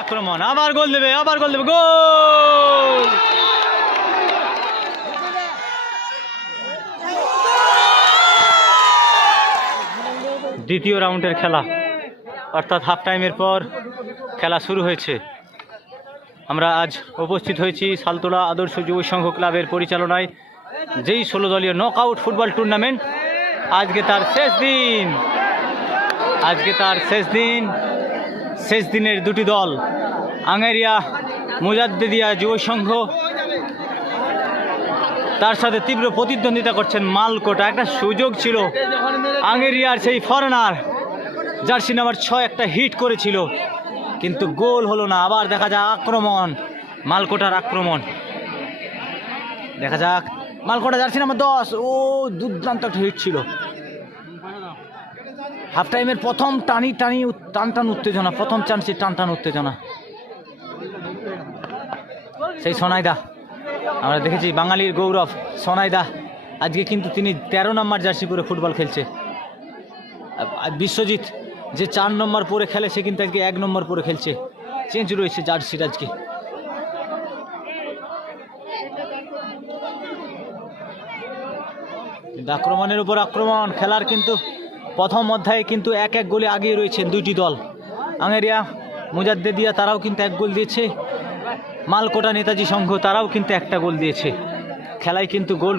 আক্রমণ, আবার গোল দেবে, আবার গোল দেবে, গোল! দ্বিতীয় রাউন্ডের খেলা, অর্থাৎ হাফ টাইমের পর খেলা শুরু হয়েছে। আমরা আজ উপস্থিত হয়েছি সালতোলা আদর্শ যুব সংঘ ক্লাবের পরিচালনায় যেই 16 দলীয় নকআউট ফুটবল টুর্নামেন্ট আজকে তার শেষ দিন। শেষ দিনের দুটি দল, আঙ্গারিয়া মুজাদ্দিদিয়া যুব সংঘ, তার সাথে তীব্র প্রতিদ্বন্দ্বিতা করছেন মালকোটা। একটা সুযোগ ছিল আঙ্গেরিয়ার সেই ফরেনার জার্সি নাম্বার 6 একটা হিট করেছিল, কিন্তু গোল হলো না। আবার দেখা যাক আক্রমণ, মালকোটার আক্রমণ। দেখা যাক মালকোটা জার্সি নাম্বার 10, ও দুর্দান্ত একটা হিট ছিল। হাফ টাইমের প্রথম টান উত্তেজনা, প্রথম চান্সে টান উত্তেজনা। সেই সোনাইদা, আমরা দেখেছি বাঙালির গৌরব সোনাইদা, আজকে কিন্তু তিনি 13 নম্বর জার্সি পরে ফুটবল খেলছে। বিশ্বজিৎ যে 4 নম্বর পরে খেলে, সে কিন্তু আজকে 1 নম্বর পরে খেলছে। চেঞ্জ রয়েছে জার্সির আজকে। আক্রমণের উপর আক্রমণ, খেলার কিন্তু প্রথম অধ্যায়ে কিন্তু 1-1 গোলে আগিয়ে রয়েছেন দুইটি দল। আঙ্গেরিয়া মুজাদ্দিদিয়া তারাও কিন্তু 1 গোল দিয়েছে, মালকোটা নেতাজি সংঘ তারাও কিন্তু 1টা গোল দিয়েছে। খেলায় কিন্তু গোল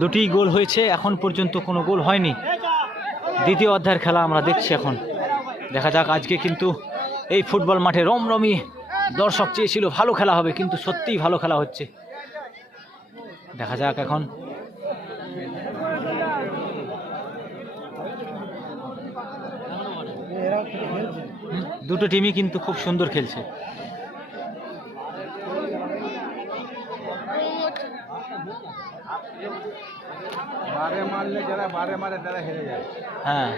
দুটিই গোল হয়েছে, এখন পর্যন্ত কোনো গোল হয়নি। দ্বিতীয় অধ্যায়ের খেলা আমরা দেখছি এখন। দেখা যাক, আজকে কিন্তু এই ফুটবল মাঠে রমরমি, দর্শক চেয়েছিল ভালো খেলা হবে, কিন্তু সত্যিই ভালো খেলা হচ্ছে। দেখা যাক এখন। দুটো টিমই কিন্তু খুব সুন্দর খেলছে। হ্যাঁ,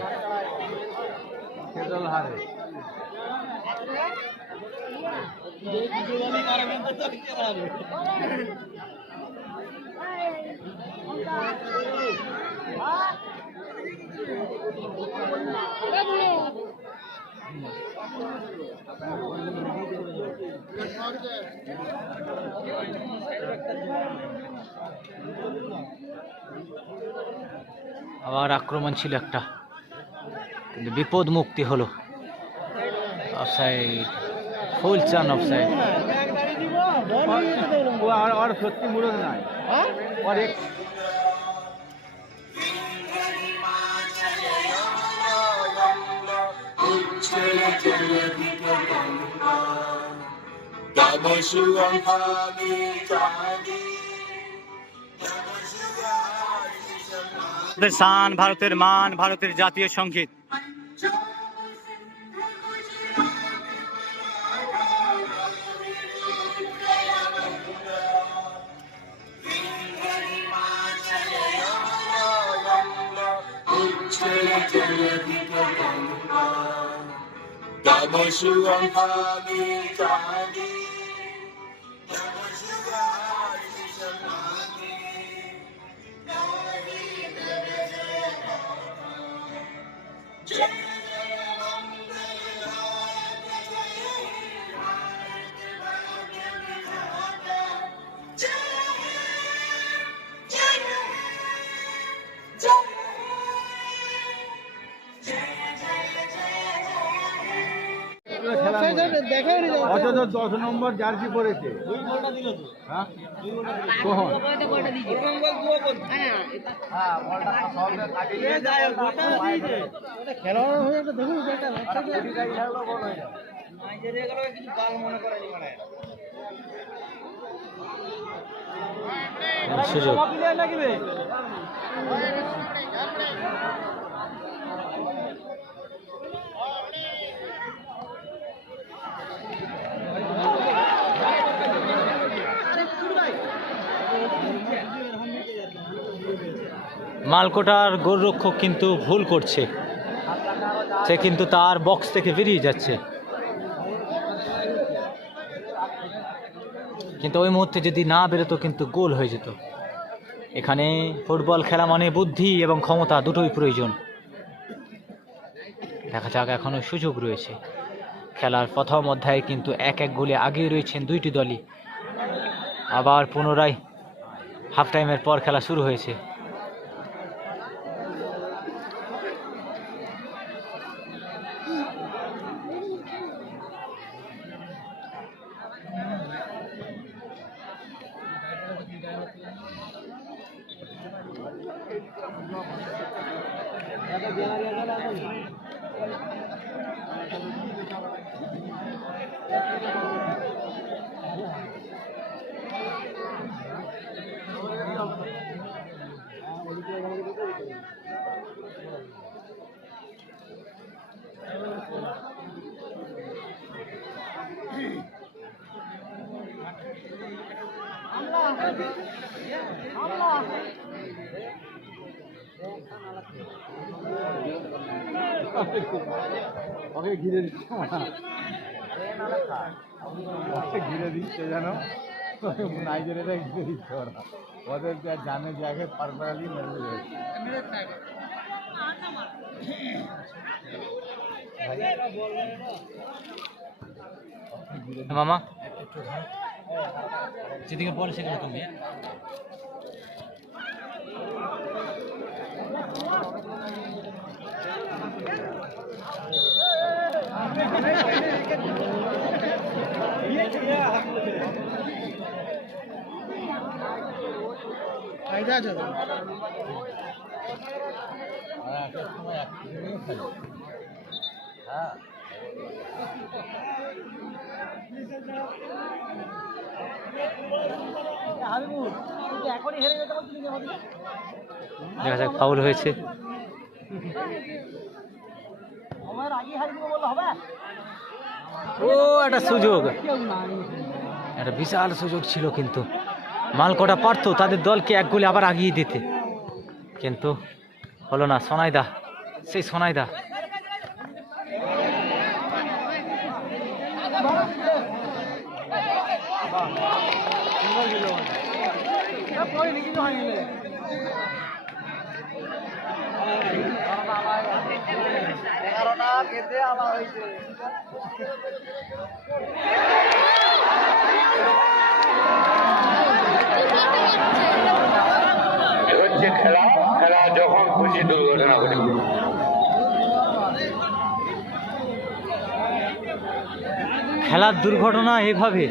আবার আক্রমণ ছিল একটা, কিন্তু বিপদ মুক্তি হলো। অফসাইড, ফুল চান অফসাইড। আর সত্যি মুরদ নাই। শান, ভারতের মান, ভারতের জাতীয় সঙ্গীত। অথচ 10 নম্বর জার্সি পরেছে। সুযোগ মালকোটার গোলরক্ষক কিন্তু ভুল করছে, সে কিন্তু তার বক্স থেকে বেরিয়ে যাচ্ছে। কিন্তু ওই মুহূর্তে যদি না বেরোতো কিন্তু গোল হয়ে যেত। এখানে ফুটবল খেলা মানে বুদ্ধি এবং ক্ষমতা দুটোই প্রয়োজন। দেখা যাক, এখনো সুযোগ রয়েছে। খেলার প্রথম অধ্যায়ে কিন্তু 1-1 গোলে আগিয়ে রয়েছেন দুইটি দলই। আবার পুনরায় হাফ টাইমের পর খেলা শুরু হয়েছে। ওকে ঘিরে দিচ্ছে, ঘিরে দিচ্ছে যেন নাইজেরিয়াটা ঘিরে দিচ্ছে ওরা। ওদের যা জানে যে আগে পারপারালি মেরে রয়েছে। মামা যেদিকে বলে সেখানে তুমি দেখা যাক, ফাউল হয়েছে। ও একটা সুযোগ, একটা বিশাল সুযোগ ছিল, কিন্তু মালকোটা পারতো তাদের দলকে 1 গোলে আবার আগিয়ে দিতে, কিন্তু হলো না। সোনাইদা, সেই সোনাইদা হচ্ছে খেলা, খেলা যখন খুশি দুর্ঘটনা ঘটে। খেলার দুর্ঘটনা এভাবে।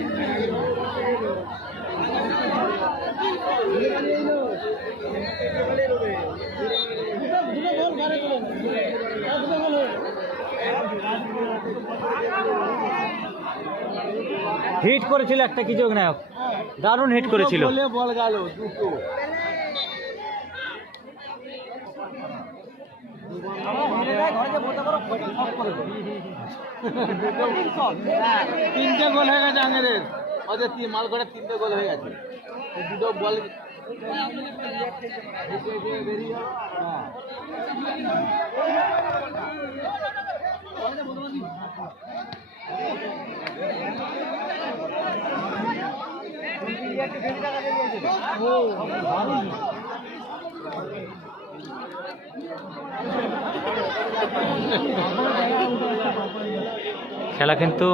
হিট করেছিল একটা কিজোগ নায়ক, দারুণ হিট করেছিল। বল গেল দুটো। তিনটে গোল হয়ে গেছে আঙেরের, ওদের মালকোটার 3টে গোল হয়ে গেছে। দুটো বল খেলা কিন্তু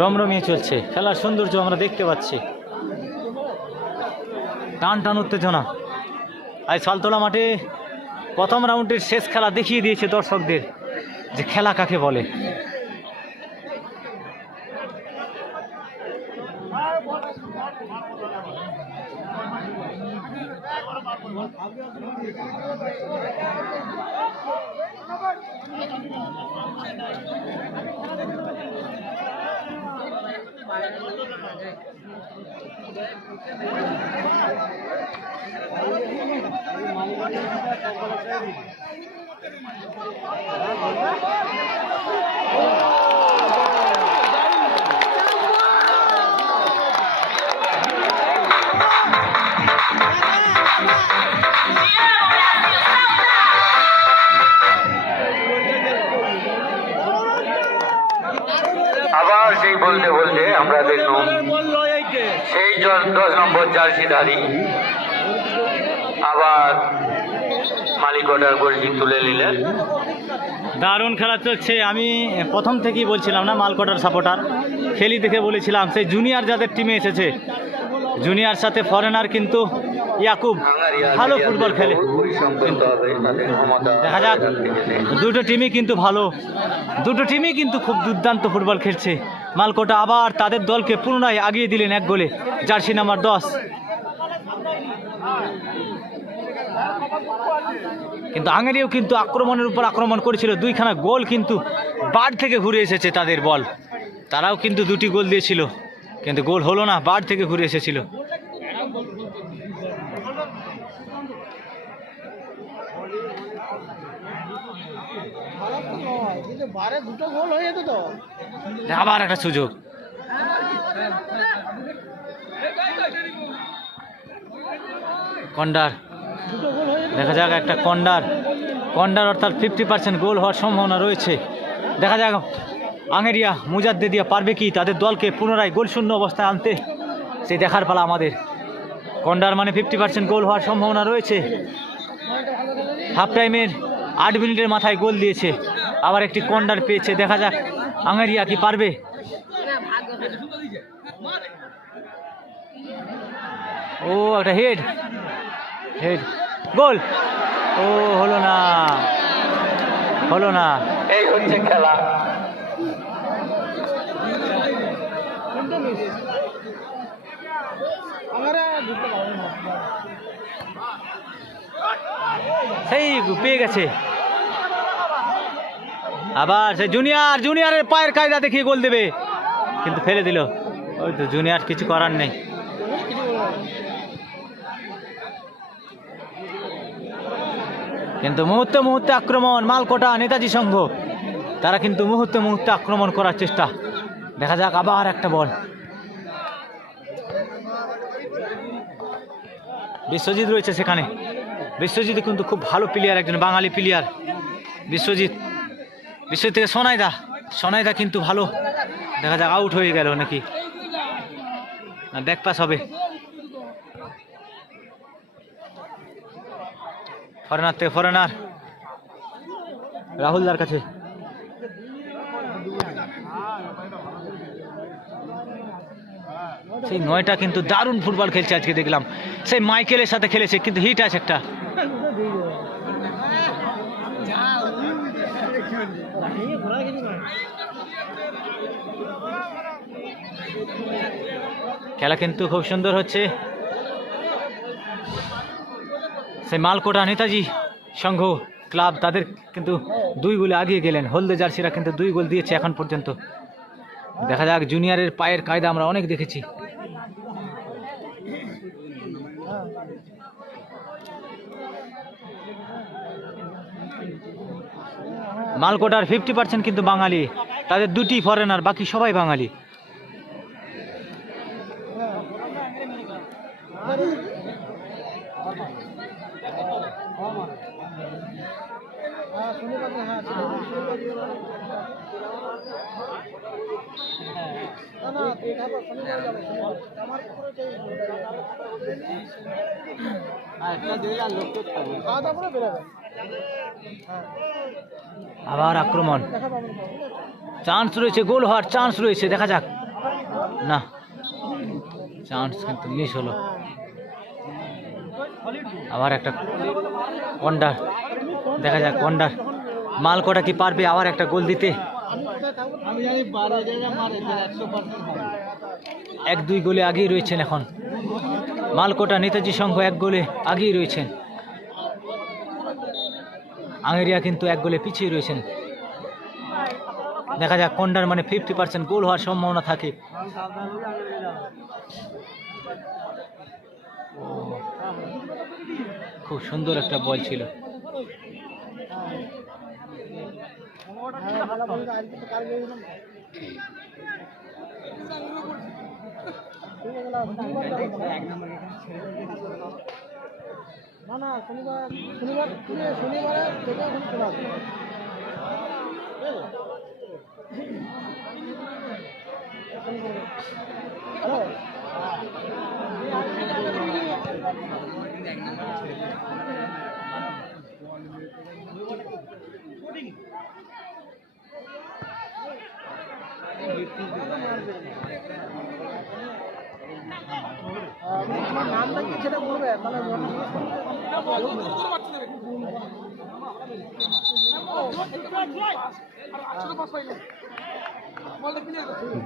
রমরমিয়ে চলছে, খেলার সৌন্দর্য আমরা দেখতে পাচ্ছি। টান টান উত্তেজনা। আজ সালতোলা মাঠে প্রথম রাউন্ডের শেষ খেলা দেখিয়ে দিয়েছে দর্শকদের যে খেলা কাকে বলে। আবার সেই বলতে বলতে আমরা দেখলাম সেই নম্বর জার্সিধারী আবার মালিক অর্ডার গোলটি তুলে নিলেন। দারুণ খেলা চলছে। আমি প্রথম থেকেই বলছিলাম না, মালকোটার সাপোর্টার খেলি দেখে বলেছিলাম সেই জুনিয়র যাদের টিমে এসেছে, জুনিয়র সাথে ফরেনার কিন্তু ইয়াকুব ভালো ফুটবল খেলে। দেখা যাক, দুটো টিমই কিন্তু ভালো, দুটো টিমই কিন্তু খুব দুর্দান্ত ফুটবল খেলছে। মালকোটা আবার তাদের দলকে পুনরায় আগিয়ে দিলেন 1 গোলে, জার্সি নাম্বার 10। কিন্তু আঙ্গেরিয়াও কিন্তু আক্রমণের উপর আক্রমণ করেছিল, 2খানা গোল কিন্তু বাড থেকে ঘুরে এসেছে তাদের বল। তারাও কিন্তু 2টি গোল দিয়েছিল, কিন্তু গোল হলো না, বাড থেকে ঘুরে এসেছিল। আবার একটা সুযোগ, কন্ডার, দেখা যাক একটা কন্ডার অর্থাৎ 50% গোল হওয়ার সম্ভাবনা রয়েছে। দেখা যাক আঙ্গেরিয়া মুজাদ্দে দিয়া পারবে কি তাদের দলকে পুনরায় গোল শূন্য অবস্থায় আনতে, সেই দেখার পালা আমাদের। কন্ডার মানে 50% গোল হওয়ার সম্ভাবনা রয়েছে। হাফ টাইমের 8 মিনিটের মাথায় গোল দিয়েছে, আবার একটি কন্ডার পেয়েছে। দেখা যাক আঙ্গেরিয়া কি পারবে। ও একটা হেড, গোল, ও হলো না। এই হচ্ছে খেলা। সেই পেয়ে গেছে, আবার সেই জুনিয়রের পায়ের কায়দা দেখিয়ে গোল দেবে, কিন্তু ফেলে দিল। ওই তো জুনিয়র, কিছু করার নেই। কিন্তু মুহূর্তে আক্রমণ মালকোটা নেতাজি সংঘ, তারা কিন্তু মুহূর্তে আক্রমণ করার চেষ্টা। দেখা যাক আবার একটা বল। বিশ্বজিৎ রয়েছে সেখানে, বিশ্বজিৎ কিন্তু খুব ভালো প্লেয়ার, একজন বাঙালি প্লেয়ার বিশ্বজিৎ থেকে সোনাইদা কিন্তু ভালো। দেখা যাক আউট হয়ে গেল নাকি না ব্যাক পাস হবে। ফরেনার রাহুলদার কাছে, সেই 9টা কিন্তু দারুণ ফুটবল খেলছে আজকে। দেখলাম সেই মাইকেলের সাথে খেলেছে, কিন্তু হিট আছে একটা। খেলা কিন্তু খুব সুন্দর হচ্ছে। সেই মালকোটা নেতাজি সংঘ ক্লাব, তাদের কিন্তু 2 গোলে আগিয়ে গেলেন। হলদে জার্সিরা কিন্তু 2 গোল দিয়েছে এখন পর্যন্ত। দেখা যাক, জুনিয়রের পায়ের কায়দা আমরা অনেক দেখেছি। মালকোটার 50% কিন্তু বাঙালি, তাদের 2টি ফরেনার, বাকি সবাই বাঙালি। আবার আক্রমণ, চান্স রয়েছে, গোল হওয়ার চান্স রয়েছে। দেখা যাক, না, চান্স কিন্তু মিস হলো। আবার একটা কন্ডার, দেখা যাক কন্ডার মালকোটা কি পারবে আবার একটা গোল দিতে। 1-2 গোলে আগেই রয়েছেন এখন মালকোটা নেতাজি সংঘ, 1 গোলে আগেই রয়েছেন। আঙ্গেরিয়া কিন্তু 1 গোলে পিছিয়ে রয়েছেন। দেখা যাক, কন্ডার মানে 50% গোল হওয়ার সম্ভাবনা থাকে। খুব সুন্দর একটা বল ছিল। না শনিবারে থেকে এখন চলে আসবে। হ্যালো। তোমার নামটা কি সেটা বলবে তাহলে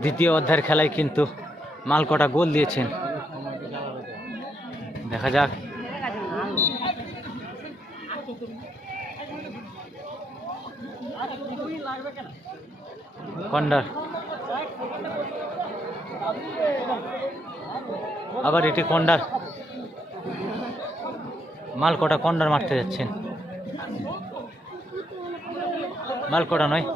দ্বিতীয় অধ্যায়ের খেলায় কিন্তু মালকোটা গোল দিয়েছেন। দেখা যাক কর্নার, আবার এটি কর্নার, মালকোটা কর্নার মারতে যাচ্ছেন। মালকোটা নয়,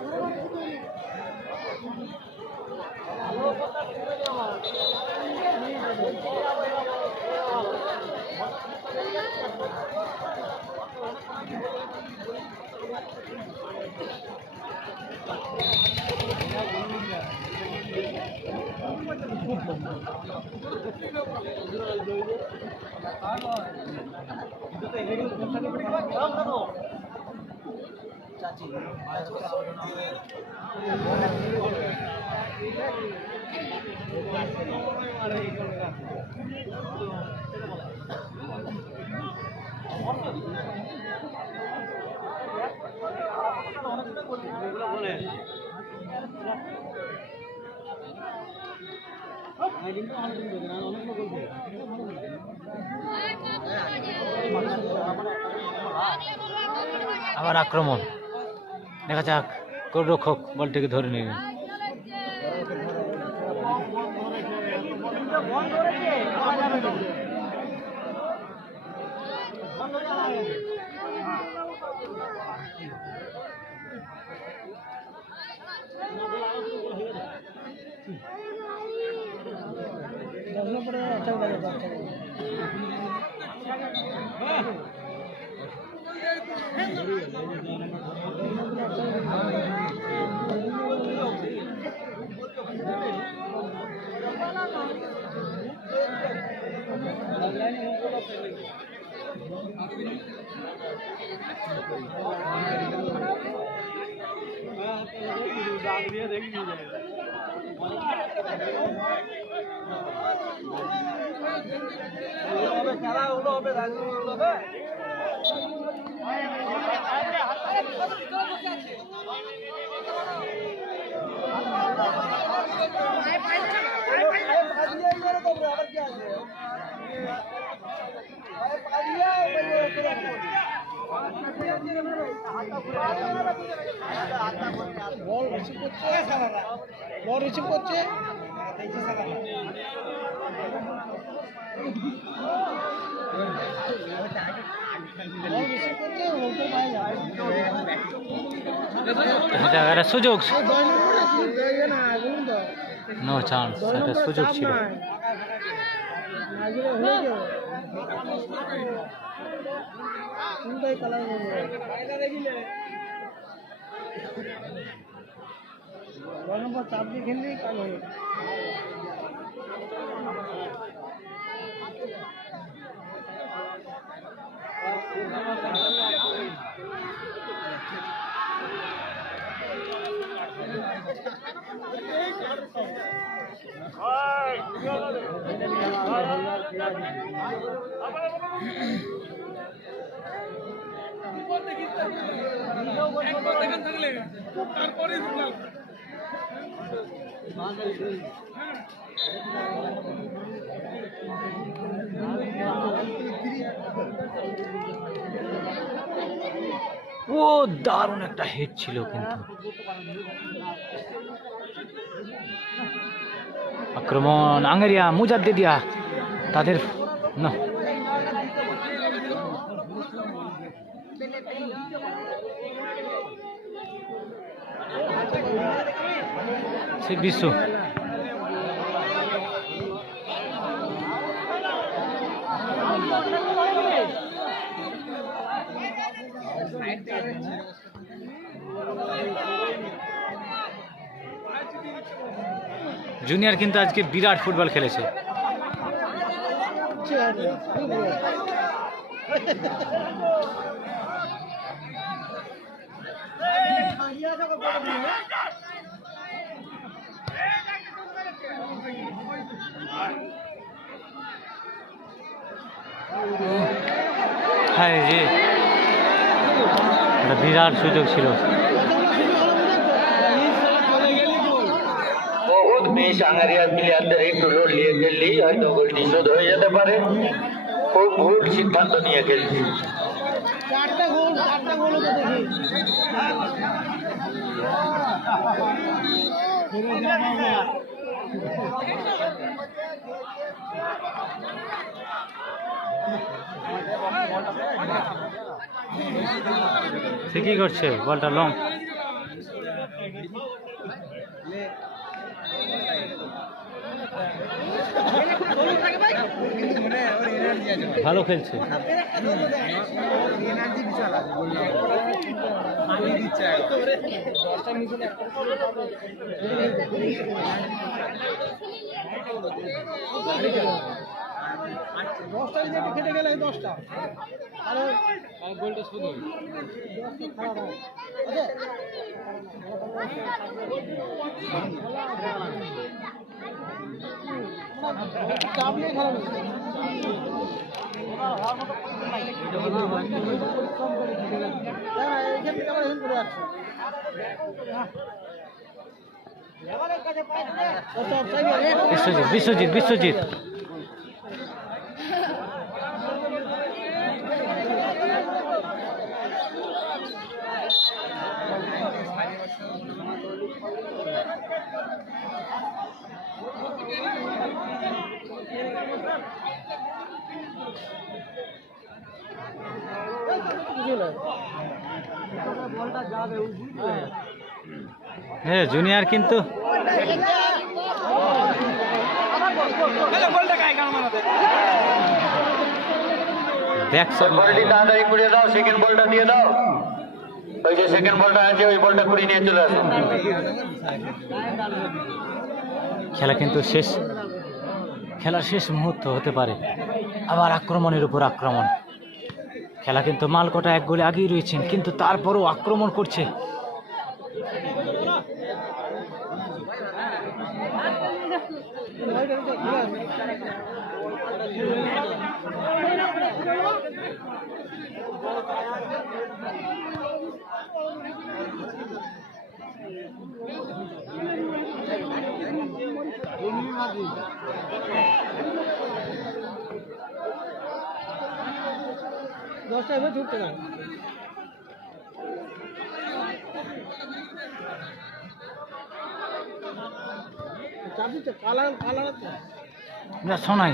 আবার আক্রমণ। দেখা যাক গোলরক্ষক বলটিকে ধরে নেবেন। বল রিসিভ করছে সুযোগ, নো চান্স, একটা সুযোগ ছিল। চাপ দিয়ে খেললেই কাজ হবে। ও দারুণ একটা হিট ছিল, কিন্তু আক্রমণ আঙ্গেরিয়া মুজাদ্দেদিয়া তাদের না সে বিশ্ব জুনিয়র কিন্তু আজকে বিরাট ফুটবল খেলেছে। কিচ্ছু হয়নি কি বলবো? হ্যাঁ জি, একটা বিরাট সুযোগ ছিল। বহুত মিস আঙ্গারিয়ার প্লেয়ারদের একটু লোড নিয়ে খেললেই হয়তো গোলটি শোধ হয়ে যেতে পারে। খুব ভুল সিদ্ধান্ত নিয়ে খেলছি। চারটা গোল তো দেখি। সে কি করছে? বলটা লং। ভালো খেলছে। দশটা যদি একটু খেটে গেলে 10টা তাহলে গোলটা শুধু খারাপ হয়। চাপ নিয়ে খারাপ হচ্ছে। এখান থেকে আবার করে যাচ্ছে। বিশ্বজিৎ বিশ্বজিৎ হ্যাঁ জুনিয়র কিন্তু দেখছো বলটি তাড়াতাড়ি কুড়িয়ে দাও, সেকেন্ড বলটা দিয়ে দাও। ওই যে সেকেন্ড বলটা আছে ওই বলটা কুড়িয়ে নিয়ে চলে আসো। খেলা কিন্তু শেষ, খেলার শেষ মুহূর্ত হতে পারে। আবার আক্রমণের উপর আক্রমণ। খেলা কিন্তু মালকোটা এক গোলে আগেই রয়েছেন, কিন্তু তারপরও আক্রমণ করছে। দশটা এবার ঢুকতে না। চাপ দিচ্ছে কালার না শোনাই,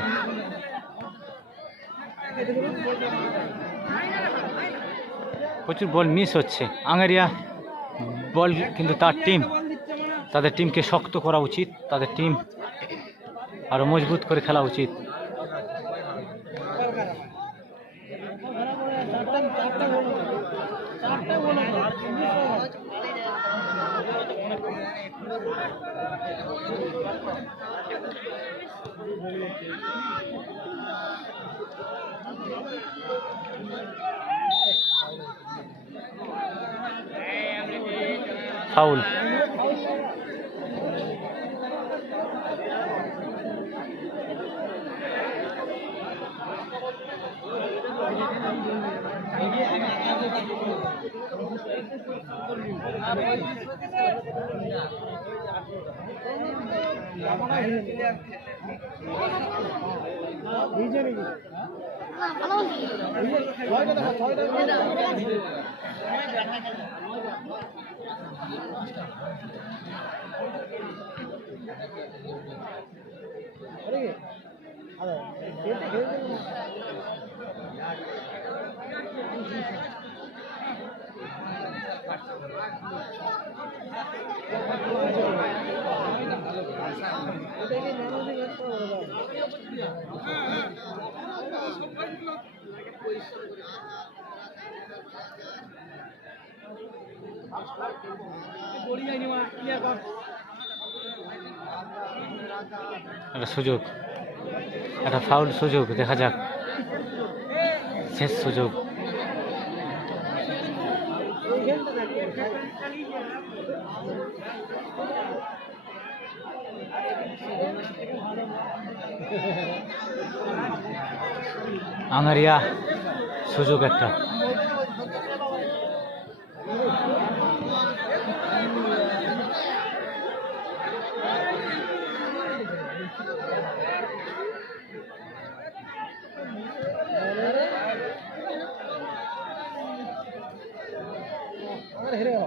প্রচুর বল মিস হচ্ছে। আঙ্গারিয়া বল কিন্তু তার টিম, তাদের টিমকে শক্ত করা উচিত, তাদের টিম আরো মজবুত করে খেলা উচিত। ফাউল। একটা সুযোগ একটা ফাউল সুযোগ, দেখা যাক শেষ সুযোগ। আঙারিয়া সুযোগ একটা। হেরে গেল।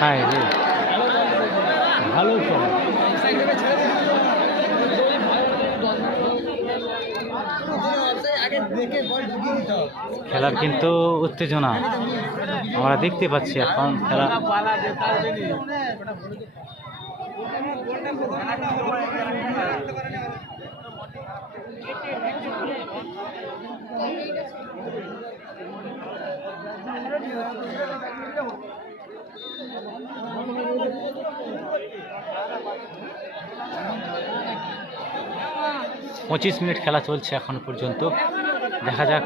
হ্যাঁ রে, ভালো ফল। খেলার কিন্তু উত্তেজনা আমরা দেখতে পাচ্ছি এখন। খেলা 25 মিনিট খেলা চলছে এখন পর্যন্ত, দেখা যাক।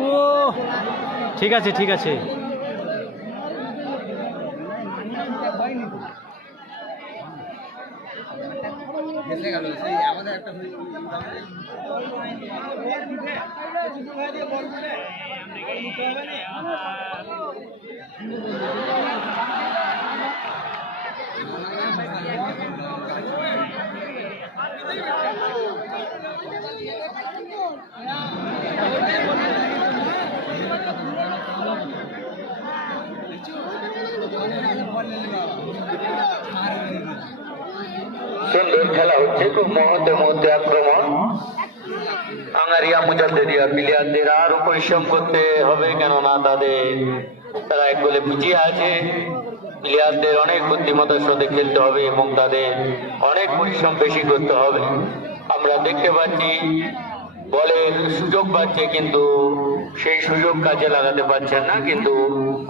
ও ঠিক আছে, ঠিক আছে। সুন্দর খেলা হচ্ছে, খুব মুহূর্তে মুহূর্তে আক্রমণ। আঙ্গারিয়া মুজাদ্দেদিয়া প্লেয়ারদের আরো পরিশ্রম করতে হবে, কেননা তারা এক গোলে পিছিয়ে আছে। প্লেয়ারদের অনেক বুদ্ধিমত্তার সাথে খেলতে হবে এবং তাদের অনেক পরিশ্রম বেশি করতে হবে। আমরা দেখতে পাচ্ছি বলের সুযোগ পাচ্ছে, কিন্তু সেই সুযোগ কাজে লাগাতে পারছেন না। কিন্তু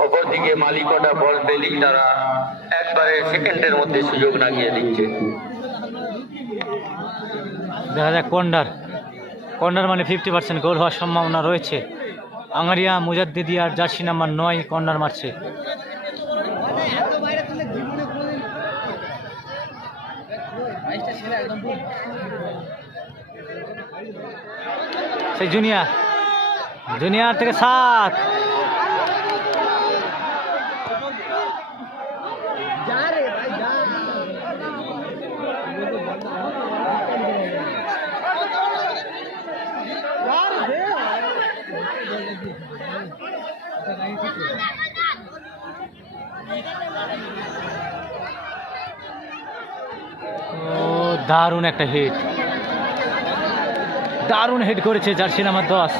অপরদিকে মালিকটা বল পেলেই তারা একবারে সেকেন্ডের মধ্যে সুযোগ লাগিয়ে দিচ্ছে। দেখা যাক কর্নার মানে 50% গোল হওয়ার সম্ভাবনা রয়েছে। আঙ্গারিয়া মুজাদ্দেদিয়ার জার্সি নাম্বার 9 কর্নার মারছে। সেই জুনিয়র থেকে 7। দারুণ একটা হিট, দারুণ হিট করেছে জার্সি নাম্বার 10।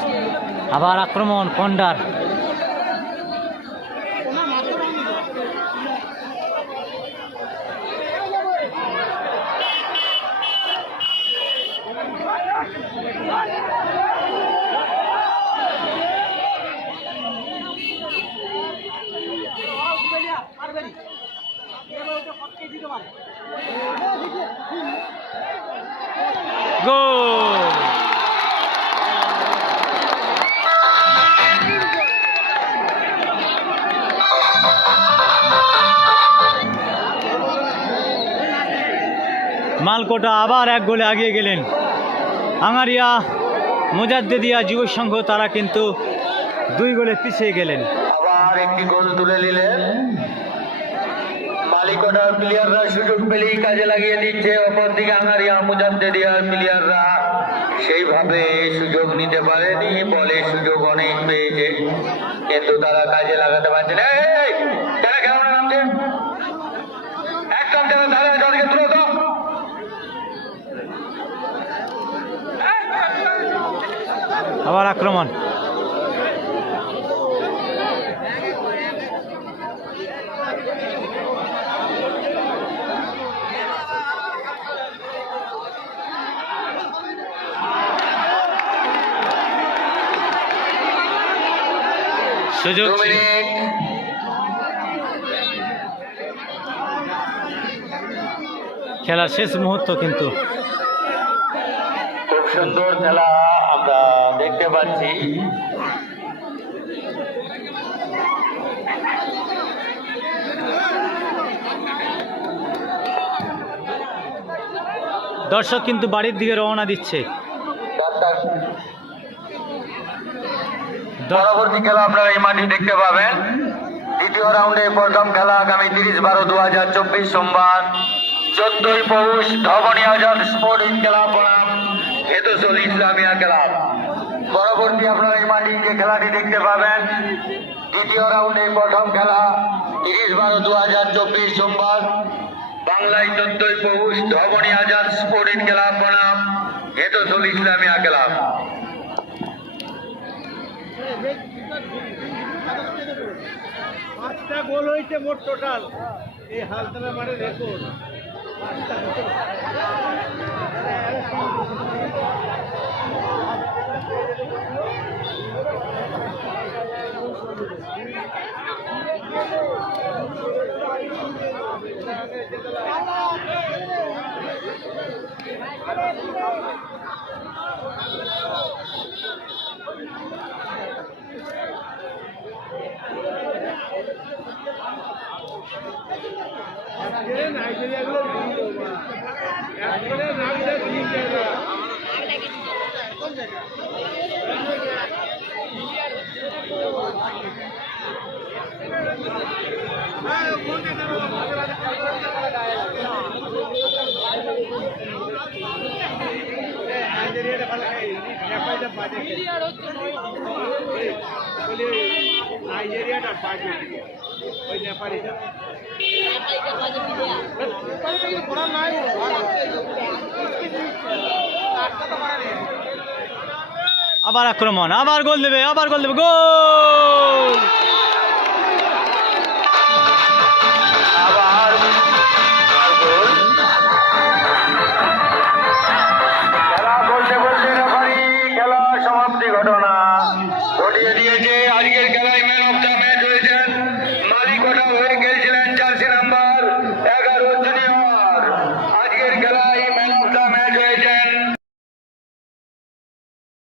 আবার আক্রমণ কর্নার। গোল! মালকোটা আবার 1 গোলে এগিয়ে গেলেন। আঙ্গারিয়া মুজাদ্দেদিয়া যুব সংঘ তারা কিন্তু 2 গোলে পিছিয়ে গেলেন। আবার একটি গোল তুলে নিলেন মালিক কোটার প্লেয়াররা সুযোগ পেলেই কাজে লাগিয়ে দিচ্ছে, অপরদিকে আঙ্গারিয়া মুজাদ্দেদিয়ার প্লেয়াররা সেইভাবে সুযোগ নিতে পারেনি। বলে সুযোগ অনেক পেয়েছে কিন্তু তারা কাজে লাগাতে পারছে না। এই, তারা কেমন নামছে? একদম তারা ধারে তাদেরকে তুলে দাও। আবার আক্রমণ। সুযোগ 2 মিনিট। খেলার শেষ মুহূর্ত কিন্তু খুব সুন্দর খেলা আমরা দেখতে পাচ্ছি। দর্শক কিন্তু বাড়ির দিকে রওনা দিচ্ছে। পরবর্তী খেলা আপনারা এই মাঠে দেখতে পাবেন। দ্বিতীয় রাউন্ডে প্রথম খেলা আগামী 30/12/2024 সোমবার 14ই পৌষ ধবনী আজাদ স্পোর্টিং ক্লাব বনাম হেতসল ইসলামিয়া ক্লাব। পরবর্তী আপনারা এই মাঠে যে খেলাটি দেখতে পাবেন, দ্বিতীয় রাউন্ডে প্রথম খেলা 30/12/2024 সোমবার বাংলায় 14ই পৌষ ধবনী আজাদ স্পোর্টিং ক্লাব বনাম হেতসল ইসলামিয়া ক্লাব। পাঁচটা গোল হয়েছে মোট টোটাল এই হালতলা মাঠে রেকর্ড। নাইজেরিয়া গুলো নাইজেরিয়াটা ভালো নেপালটা বাজে নাইজেরিয়াটা বাজে ওই নেপালিটা আবার আক্রমণ, আবার গোল দেবে, আবার গোল দেবে, গোল!